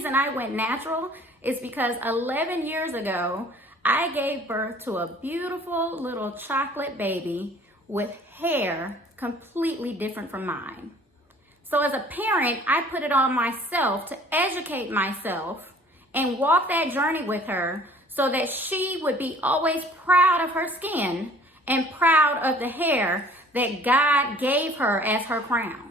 reason I went natural is because 11 years ago, I gave birth to a beautiful little chocolate baby with hair completely different from mine. So as a parent, I put it on myself to educate myself and walk that journey with her so that she would be always proud of her skin and proud of the hair that God gave her as her crown.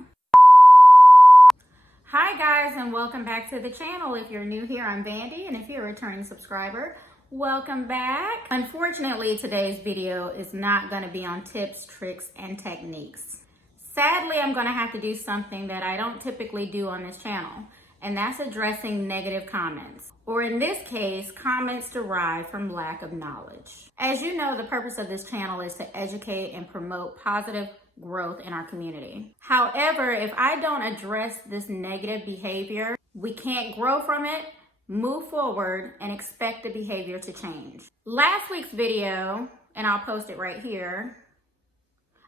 Hi guys, and welcome back to the channel. If you're new here, I'm Vandy, and if you're a returning subscriber, welcome back. Unfortunately, today's video is not going to be on tips, tricks, and techniques. Sadly, I'm going to have to do something that I don't typically do on this channel, and that's addressing negative comments, or in this case, comments derived from lack of knowledge. As you know, the purpose of this channel is to educate and promote positive growth in our community. However, if I don't address this negative behavior, we can't grow from it, move forward, and expect the behavior to change. Last week's video, and I'll post it right here,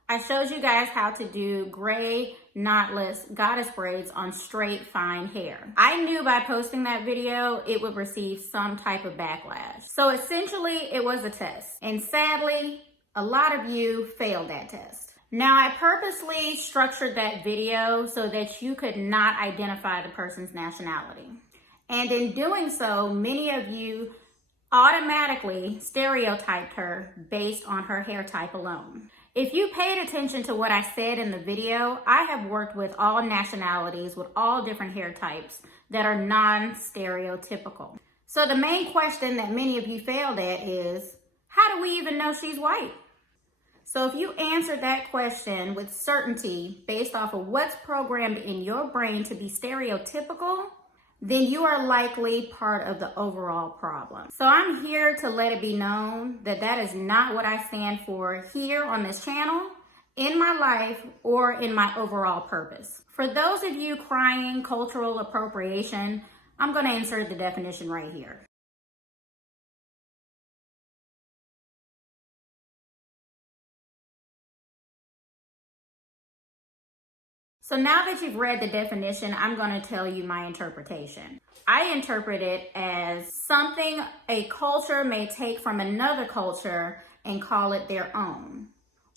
I showed you guys how to do gray, knotless goddess braids on straight, fine hair. I knew by posting that video, it would receive some type of backlash. So essentially, it was a test. And sadly, a lot of you failed that test. Now, I purposely structured that video so that you could not identify the person's nationality. And in doing so, many of you automatically stereotyped her based on her hair type alone. If you paid attention to what I said in the video, I have worked with all nationalities with all different hair types that are non-stereotypical. So the main question that many of you failed at is, how do we even know she's white? So if you answered that question with certainty based off of what's programmed in your brain to be stereotypical, then you are likely part of the overall problem. So I'm here to let it be known that that is not what I stand for here on this channel, in my life, or in my overall purpose. For those of you crying cultural appropriation, I'm going to insert the definition right here. So now that you've read the definition, I'm going to tell you my interpretation. I interpret it as something a culture may take from another culture and call it their own,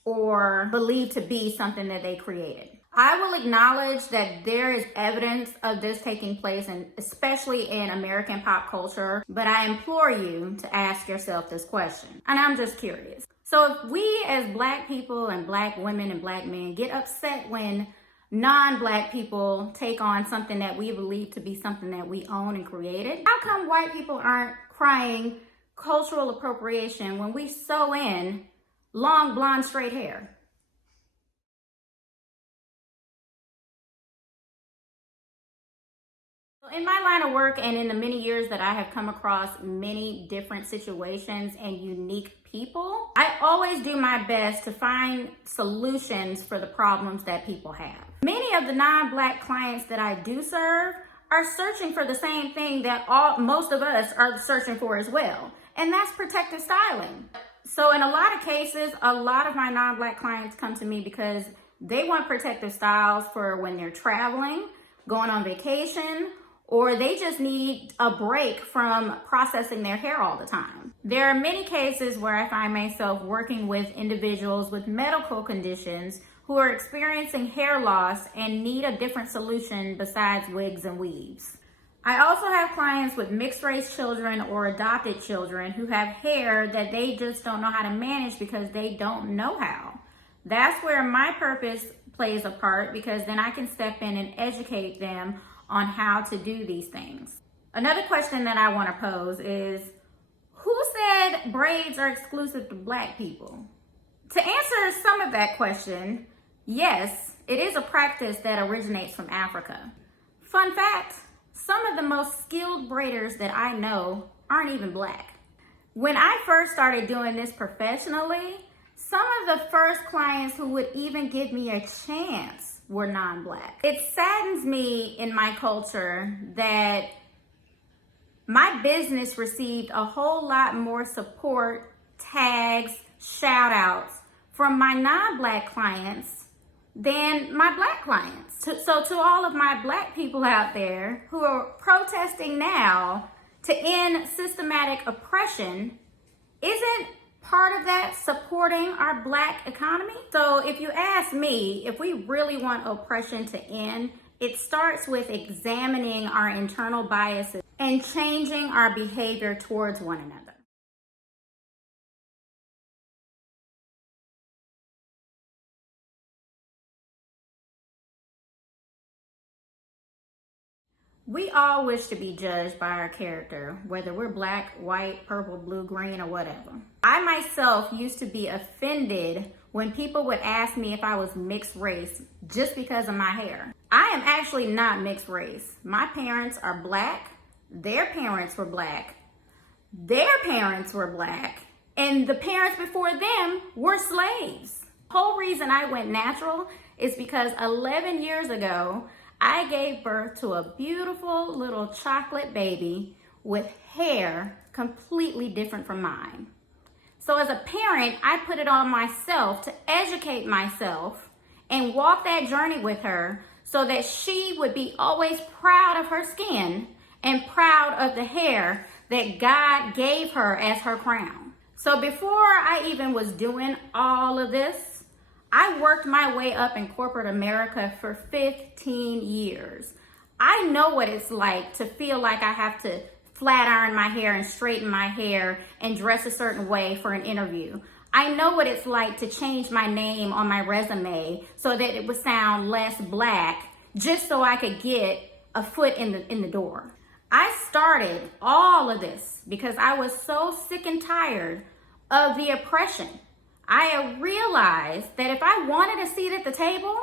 or believe to be something that they created. I will acknowledge that there is evidence of this taking place, and especially in American pop culture, but I implore you to ask yourself this question, and I'm just curious. So if we as Black people and Black women and Black men get upset when non-Black people take on something that we believe to be something that we own and created, how come white people aren't crying cultural appropriation when we sew in long blonde straight hair? In my line of work and in the many years that I have come across many different situations and unique people, I always do my best to find solutions for the problems that people have. Many of the non-Black clients that I do serve are searching for the same thing that most of us are searching for as well, and that's protective styling. So in a lot of cases, a lot of my non-Black clients come to me because they want protective styles for when they're traveling, going on vacation, or they just need a break from processing their hair all the time. There are many cases where I find myself working with individuals with medical conditions who are experiencing hair loss and need a different solution besides wigs and weaves. I also have clients with mixed race children or adopted children who have hair that they just don't know how to manage because they don't know how. That's where my purpose plays a part, because then I can step in and educate them on how to do these things. Another question that I want to pose is, who said braids are exclusive to Black people? To answer some of that question, yes, it is a practice that originates from Africa. Fun fact, some of the most skilled braiders that I know aren't even Black. When I first started doing this professionally, some of the first clients who would even give me a chance were non-Black. It saddens me in my culture that my business received a whole lot more support, tags, shout outs from my non-Black clients than my black clients. So to all of my black people out there who are protesting now to end systematic oppression, isn't part of that supporting our black economy? So if you ask me, if we really want oppression to end, it starts with examining our internal biases and changing our behavior towards one another. We all wish to be judged by our character, whether we're black, white, purple, blue, green, or whatever. I myself used to be offended when people would ask me if I was mixed race just because of my hair. I am actually not mixed race. My parents are black, their parents were black, their parents were black, and the parents before them were slaves. The whole reason I went natural is because 11 years ago, I gave birth to a beautiful little chocolate baby with hair completely different from mine. So as a parent, I put it on myself to educate myself and walk that journey with her so that she would be always proud of her skin and proud of the hair that God gave her as her crown. So before I even was doing all of this, I worked my way up in corporate America for 15 years. I know what it's like to feel like I have to flat iron my hair and straighten my hair and dress a certain way for an interview. I know what it's like to change my name on my resume so that it would sound less black just so I could get a foot in the door. I started all of this because I was so sick and tired of the oppression. I realized that if I wanted a seat at the table,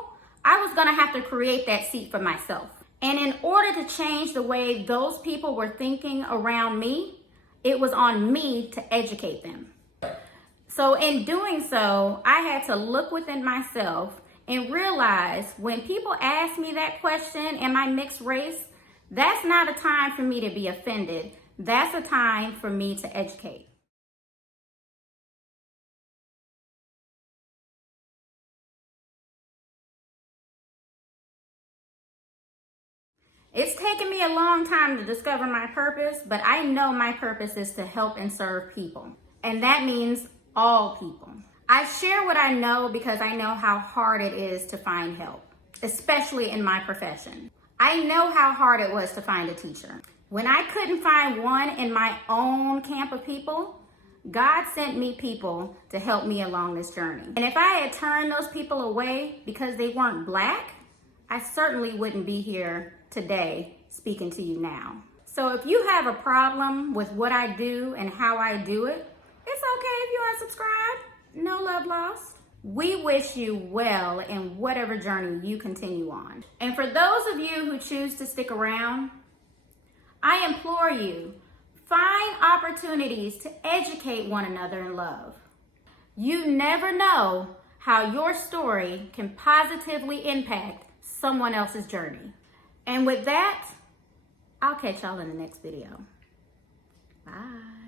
I was gonna have to create that seat for myself. And in order to change the way those people were thinking around me, it was on me to educate them. So in doing so, I had to look within myself and realize when people ask me that question, am I mixed race? That's not a time for me to be offended. That's a time for me to educate. It's taken me a long time to discover my purpose, but I know my purpose is to help and serve people. And that means all people. I share what I know because I know how hard it is to find help, especially in my profession. I know how hard it was to find a teacher. When I couldn't find one in my own camp of people, God sent me people to help me along this journey. And if I had turned those people away because they weren't black, I certainly wouldn't be here today speaking to you now. So if you have a problem with what I do and how I do it, it's okay if you unsubscribe. No love lost. We wish you well in whatever journey you continue on. And for those of you who choose to stick around, I implore you, find opportunities to educate one another in love. You never know how your story can positively impact someone else's journey. And with that, I'll catch y'all in the next video. Bye.